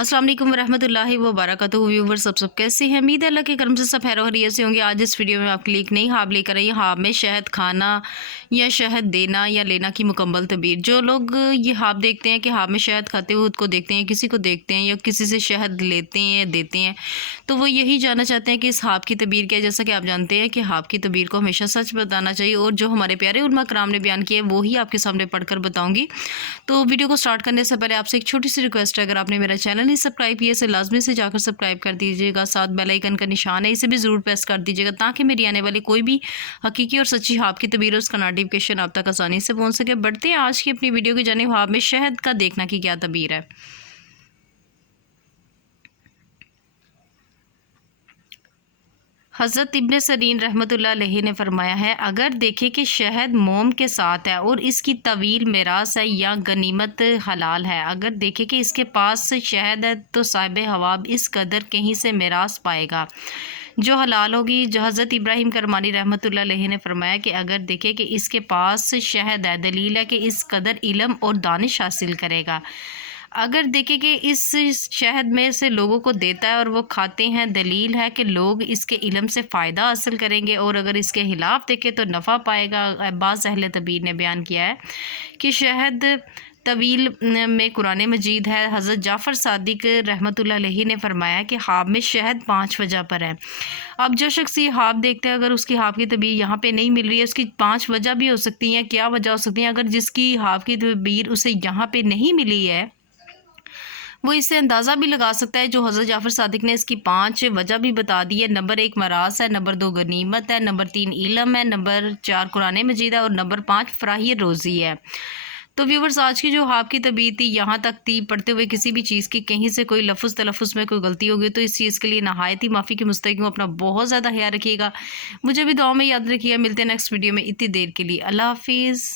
अस्सलाम वालेकुम रहमतुल्लाहि व बरकातुहू। व्यूवर्स सब कैसे हैं? उम्मीद है अल्लाह के करम से सब खैर खैरियत से होंगे। आज इस वीडियो में आपके लिए एक नई हाब लेकर आई। हाब में शहद खाना या शहद देना या लेना की मुकम्मल तबीर। जो लोग ये हाब देखते हैं कि हाब में शहद खाते हुए उसको देखते हैं, किसी को देखते हैं या किसी से शहद लेते हैं देते हैं, तो वो यही जानना चाहते हैं कि इस हाब की तबीर क्या है। जैसा कि आप जानते हैं कि हाब की तबीर को हमेशा सच बताना चाहिए और जो हमारे प्यारे उलमा कराम ने बयान किया है वो ही आपके सामने पढ़कर बताऊँगी। तो वीडियो को स्टार्ट करने से पहले आपसे एक छोटी सी रिक्वेस्ट है, अगर आपने मेरा चैनल नहीं सब्सक्राइब किया इसे लाजमी से जाकर सब्सक्राइब कर दीजिएगा। साथ बेल आइकन का निशान है, इसे भी ज़रूर प्रेस कर दीजिएगा ताकि मेरी आने वाली कोई भी हकीकी और सच्ची हाब की तबीर उसका नोटिफिकेशन आप तक आसानी से पहुंच सके। बढ़ते हैं आज की अपनी वीडियो की जानिब। हाब में शहद का देखना की क्या तबीर है। हज़रत इब्न सरीन रहमतुल्लाह अलैहि ने फरमाया है, अगर देखें कि शहद मोम के साथ है और इसकी तवील मिरास है या गनीमत हलाल है, अगर देखें कि इसके पास शहद है तो साहिब हवाब इस कदर कहीं से मिरास पाएगा जो हलाल होगी। जो हज़रत इब्राहिम करमानी रहमतुल्लाह अलैहि ने फरमाया कि अगर देखें कि इसके पास शहद है, दलील है कि इस कदर इल्म और दानिश हासिल करेगा। अगर देखें कि इस शहद में से लोगों को देता है और वो खाते हैं, दलील है कि लोग इसके इल्म से फ़ायदा हासिल करेंगे। और अगर इसके खिलाफ देखें तो नफ़ा पाएगा। बाज़ अहले तबीर ने बयान किया है कि शहद तवील में कुरान मजीद है। हज़रत जाफ़र सादिक रहमतुल्लाह अलैहि ने फरमाया कि हाब में शहद 5 वजह पर है। अब जो शख्स ये हाब देखते हैं, अगर उसकी हाब की तबीर यहाँ पे नहीं मिल रही है, उसकी 5 वजह भी हो सकती हैं। क्या वजह हो सकती हैं? अगर जिसकी हाब की तबीर उसे यहाँ पे नहीं मिली है वो इससे अंदाज़ा भी लगा सकता है। जो हज़रत जाफ़र सादिक ने इसकी 5 वजह भी बता दी है। नंबर 1 मरास है, नंबर 2 गनीमत है, नंबर 3 इल्म है, नंबर 4 कुरान मजीद है और नंबर 5 फ़राही रोज़ी है। तो व्यूवर्स आज की जो हाब की तबीर थी यहाँ तक थी। पढ़ते हुए किसी भी चीज़ की कहीं से कोई लफ्ज़ तलफ़ुज़ में कोई गलती होगी तो इस चीज़ के लिए नहायत ही माफ़ी की मुस्तहिक़ हूँ। अपना बहुत ज़्यादा ख्याल रखिएगा, मुझे भी दुआ में याद रखिएगा। मिलते हैं नेक्स्ट वीडियो में। इतनी देर के लिए अल्लाह हाफिज़।